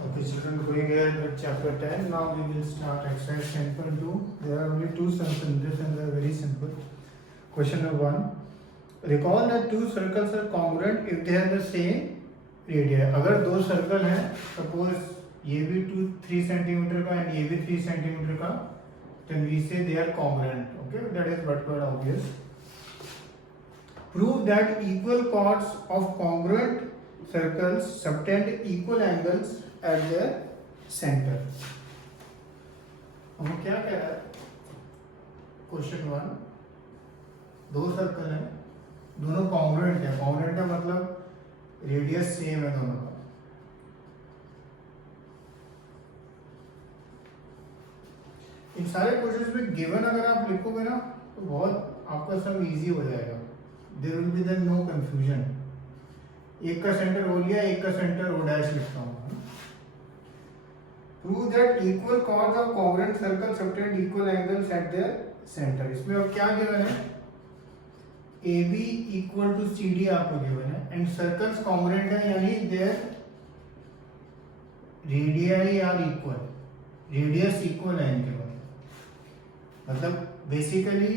Okay, children, going ahead with chapter 10. Now we will start exercise 10.2. There are only two sums in this and they are very simple. Question number 1. Recall that two circles are congruent if they have the same radii. अगर दो circle हैं, suppose ये भी 3 centimetre का and ये भी 3 centimetre का, then we say they are congruent. Okay, that is but quite obvious. Prove that equal chords of congruent circles subtend equal angles at their center. हम क्या कह रहा है? क्वेश्चन 1, दो सर्कल हैं, दोनों कॉन्ग्रुएंट है. कॉन्ग्रुएंट है मतलब रेडियस सेम है दोनों का. इन सारे क्वेश्चंस में गिवन अगर आप लिखोगे ना तो बहुत आपका सब इजी हो जाएगा. There will be then no confusion. एक का सेंटर ओ लिया, एक का सेंटर ओ डैश लिखता हूँ. Prove that equal chords of congruent circles subtend equal angles at their center. इसमें अब क्या गिवन है? AB equal to CD आपको गिवन है and circles congruent है यानी their radii are equal. Radius equal है इनके मतलब basically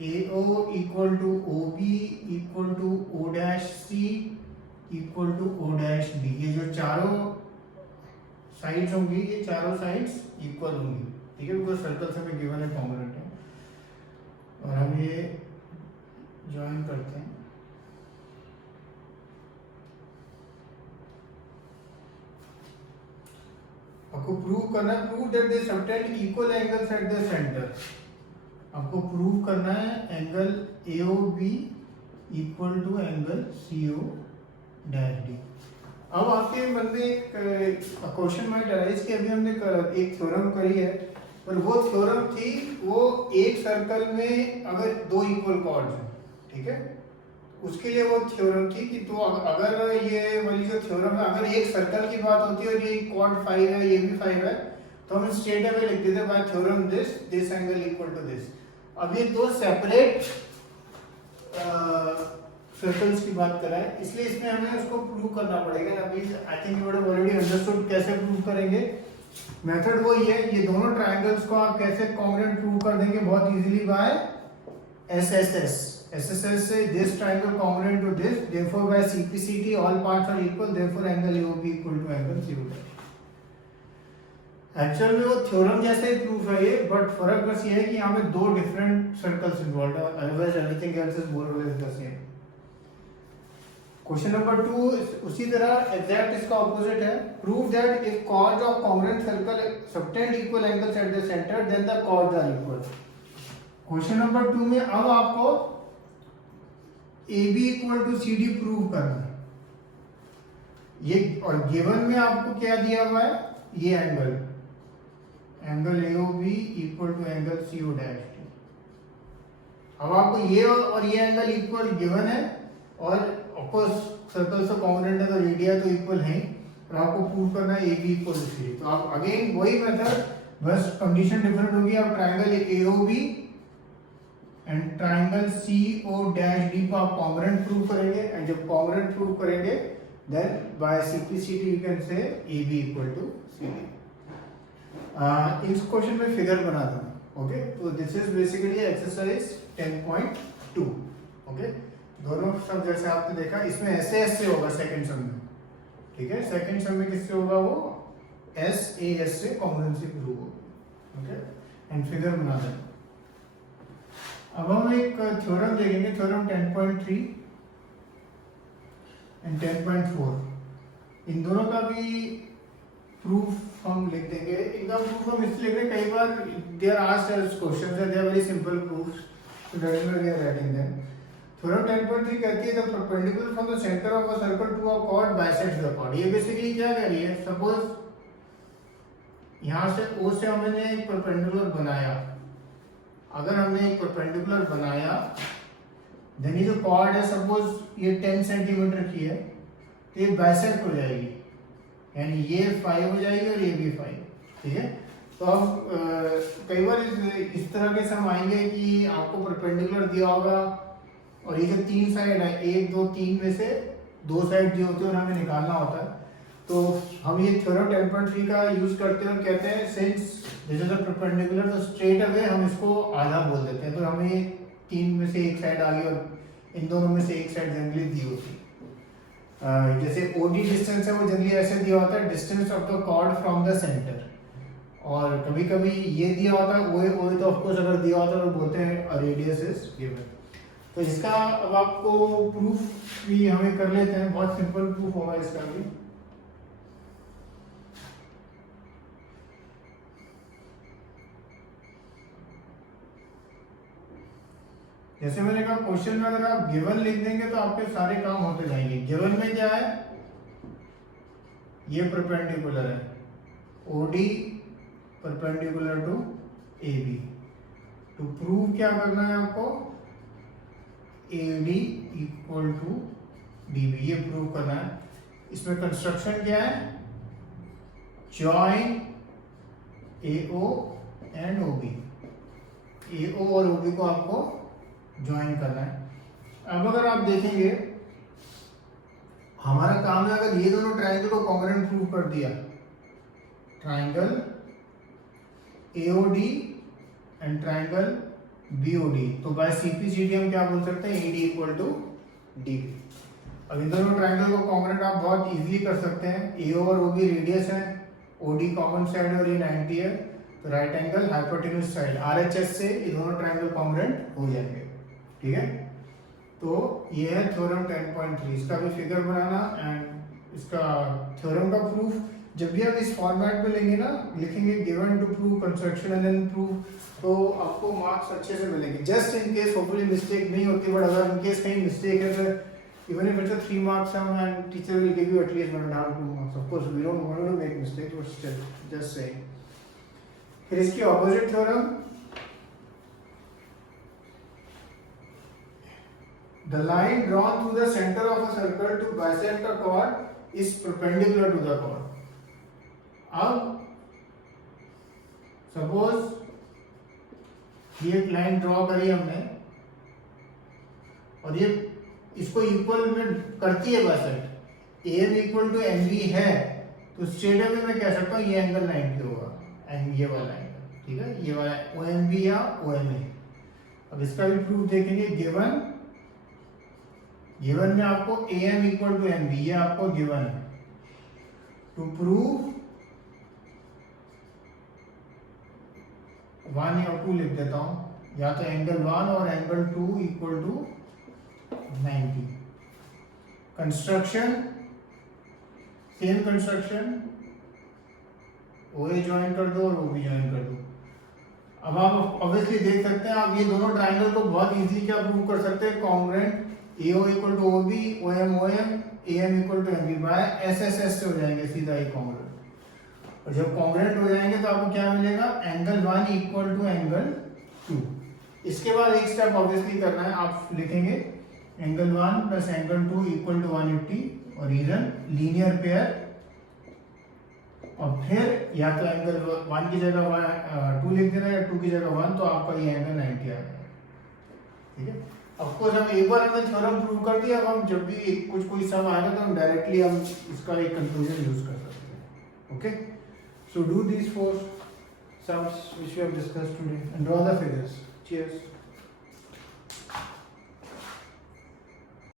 AO equal to OB equal to O dash C equal to O dash B. ये जो चारों साइड्स होंगी, ये चारों साइड्स इक्वल होंगी. ठीक है, बिकॉज सर्कल्स हमें गिवन है, कॉन्ग्रुएंट है. और हम ये ज्वाइन करते हैं. आपको प्रूव करना है, prove that they subtend equal angles at the centre. आपको प्रूव करना है angle AOB equal to angle CO dash D. अब आपके मन में एक क्वेश्चन माइट अराइज कि अभी हमने एक थ्योरम करी है, पर वो थ्योरम थी वो एक सर्कल में अगर दो इक्वल कॉर्ड्स हैं. ठीक है, उसके लिए वो थ्योरम थी कि तो अगर ये वाली जो थ्योरम है, अगर एक सर्कल की बात होती है और ये कॉर्ड 5 है, ये भी 5 है, तो हम स्ट्रेट अवे लिख देते by theorem this angle equal to this. अब ये दो सेपरेट सर्कल्स की बात कर रहा है, इसलिए इसमें हमें उसको प्रूव करना पड़ेगा ना. Please I think you have already understood कैसे प्रूव करेंगे. मेथड वही है. ये दोनों ट्रायंगल्स को आप कैसे कॉन्ग्रुएंट प्रूव कर देंगे? बहुत इजीली बाय SSS. SSS से this triangle congruent to this, therefore by CPCT all parts are equal, therefore angle AOB equal to angle CO. Actual में वो थ्योरम जैसे ही प्रूफ है ये, बट फर्क बस ये है कि यहाँ पे दो डिफरेंट सर्कल्स इन्वॉल्व है, otherwise everything else is more और less the same. Question number 2 उसी तरह एग्जैक्ट इसका ऑपोजिट है. Prove that if chords of congruent circle subtend equal angles at the centre then the chords are equal. Question number 2 में अब आपको AB equal to CD prove करना है. ये और गिवन में आपको क्या दिया हुआ है? ये angle AOB equal to angle CO dash. अब आपको ये और ये एंगल इक्वल गिवन है और ऑफकोर्स सर्कल से कॉन्ग्रुएंट है तो रेडिया तो इक्वल है, और आपको प्रूव करना है AB इक्वल टू CD. तो आप अगेन वही मेथड, बस कंडीशन डिफरेंट होगी. आप triangle AOB and triangle CO dash D को आप कॉन्ग्रुएंट प्रूव करेंगे, एंड जब कॉन्ग्रुएंट प्रूव करेंगे then by CPCT you can say AB equal to CD. इस क्वेश्चन में फिगर बना दूं. ओके, तो this is basically exercise 10.2. Okay, दोनों सब जैसे आपने देखा, इसमें ऐसे होगा सेकंड सम में. ठीक है, सेकंड सम में किससे होगा? वो SAS से कॉन्ग्रुएंसी प्रूव होगा. ओके, एंड फिगर बना दें. अब हम एक थ्योरम देखेंगे, थ्योरम 10.3 एंड 10.4. इन दोनों का भी प्रूफ हम लिख देंगे. इनका प्रूफ हम इसलिए लिख रहे हैं, कई बार they are asked as questions and they are very simple proofs, so that is why we are writing them. Theorem 10.3 कहती है the perpendicular from the centre of a circle to a chord bisects the chord. ये basically क्या कह रही है? Suppose यहां से O से हमने एक परपेंडिकुलर बनाया. अगर हमने एक परपेंडिकुलर बनाया देन ये जो कॉर्ड है सपोज ये 10 सेंटीमीटर की है, तो ये बाइसेक्ट हो जाएगी, यानी ये 5 हो जाएगी और ये भी 5. ठीक है, तो अब कई बार इस तरह के सम आएंगे कि आपको परपेंडिकुलर दिया होगा और ये जो तीन साइड है 1 2 3 में से दो साइड जो होते हैं और हमें निकालना होता है, तो हम ये थ्योरम 10.3 का यूज करते हैं और कहते हैं since this is a perpendicular, तो स्ट्रेट अवे हम इसको आधा बोल देते हैं। तो हमें तीन में से एक साइड आ गई और इन दोनों में से एक साइड जनरली दी होती है। जैसे ओडी डिस्टेंस है वो जनरली ऐसे दिया होता है, distance of the chord from the centre. और कभी कभी ये दिया होता है ओए ओए, तो ऑफकोर्स अगर दिया होता है तो बोलते हैं रेडियस इज गिवन। तो इसका अब आपको प्रूफ भी हमें कर लेते हैं, बहुत सिंपल प्रूफ होगा इसका भी। जैसे मैंने कहा क्वेश्चन में अगर आप गिवन लिख देंगे तो आपके सारे काम होते जाएंगे। गिवन में क्या है, ये परपेंडिकुलर है, ओडी परपेंडिकुलर टू AB। तो प्रूव क्या करना है आपको, AD इक्वल टू DB, ये प्रूव करना है। इसमें कंस्ट्रक्शन क्या है, join AO and OB, AO और OB को आपको ज्वाइन करना है। अब अगर आप देखेंगे हमारा काम है, अगर ये दोनों ट्राइंगल को कॉन्ग्रुएंट प्रूव कर दिया, triangle AOD and triangle BOD, तो बाय CPCD हम क्या बोल सकते हैं, AD इक्वल टू DB। अब इन दोनों ट्राइंगल को कॉन्ग्रुएंट आप बहुत इजीली कर सकते हैं। AO और OB रेडियस है, OD कॉमन साइड है और ये 90 है, तो right angle hypotenuse side RHS से ये दोनों ट्राइंगल कॉन्ग्रुएंट हो जाएंगे। ठीक है, तो ये है थ्योरम 10.3, इसका भी फिगर बनाना एंड इसका थ्योरम का प्रूफ। जब भी आप इस फॉर्मेट में लेंगे ना, लिखेंगे given to prove construction and then prove, तो आपको मार्क्स अच्छे से मिलेंगे। Just in case hopefully mistake नहीं होती, बट अगर इन केस कहीं मिस्टेक है तो even if it's a 3 marks and teacher will give you at least 1.5 2 marks. Of course we don't want to make mistake, but still just saying. फिर इसकी opposite theorem, the line drawn through the center of a circle to bisect a chord is perpendicular to the chord। अब suppose ये एक line draw करी हमने और ये इसको इक्वल में करती है bisect, AM equal to MB है, तो स्ट्रेट अवे मैं कह सकता हूँ ये एंगल 90 होगा, एंड ये वाला एंगल, ठीक है, ये वाला OMB या OMA। अब इसका भी प्रूफ देखेंगे। गिवन में आपको AM इक्वल टू MB, ये आपको गिवन है। टू प्रूव 1 या 2 लिख देता हूं, या तो एंगल 1 और angle 2 equal to 90। Construction same construction, OA join कर दो और OB ज्वाइन कर दो। अब आप ऑब्वियसली देख सकते हैं, आप ये दोनों ट्राइंगल को बहुत इजीली क्या प्रूव कर सकते हैं, congruent AO equal to OB, OM OM, AM equal to MB by SSS से हो जाएंगे सीधा ही कॉन्ग्रुएंट। और जब कॉन्ग्रुएंट हो जाएंगे तो आपको क्या मिलेगा, एंगल 1 इक्वल टू एंगल 2। इसके बाद एक स्टेप ऑब्वियसली करना है, आप लिखेंगे angle 1 plus angle 2 equal to 180 और रीजन लीनियर पेयर, और फिर या तो एंगल 1 की जगह 2 लिख देना या 2 की जगह 1, तो आपका ये एंगल 90 आ जाएगा। ठीक है, ऑफ कोर्स हम एक बार हमने थ्योरम प्रूव कर दिया, अब हम जब भी कोई सम आएगा तो हम डायरेक्टली हम इसका एक कंक्लूजन यूज कर सकते हैं। Okay, so do these 4 sums which we have discussed today and draw the figures. Cheers.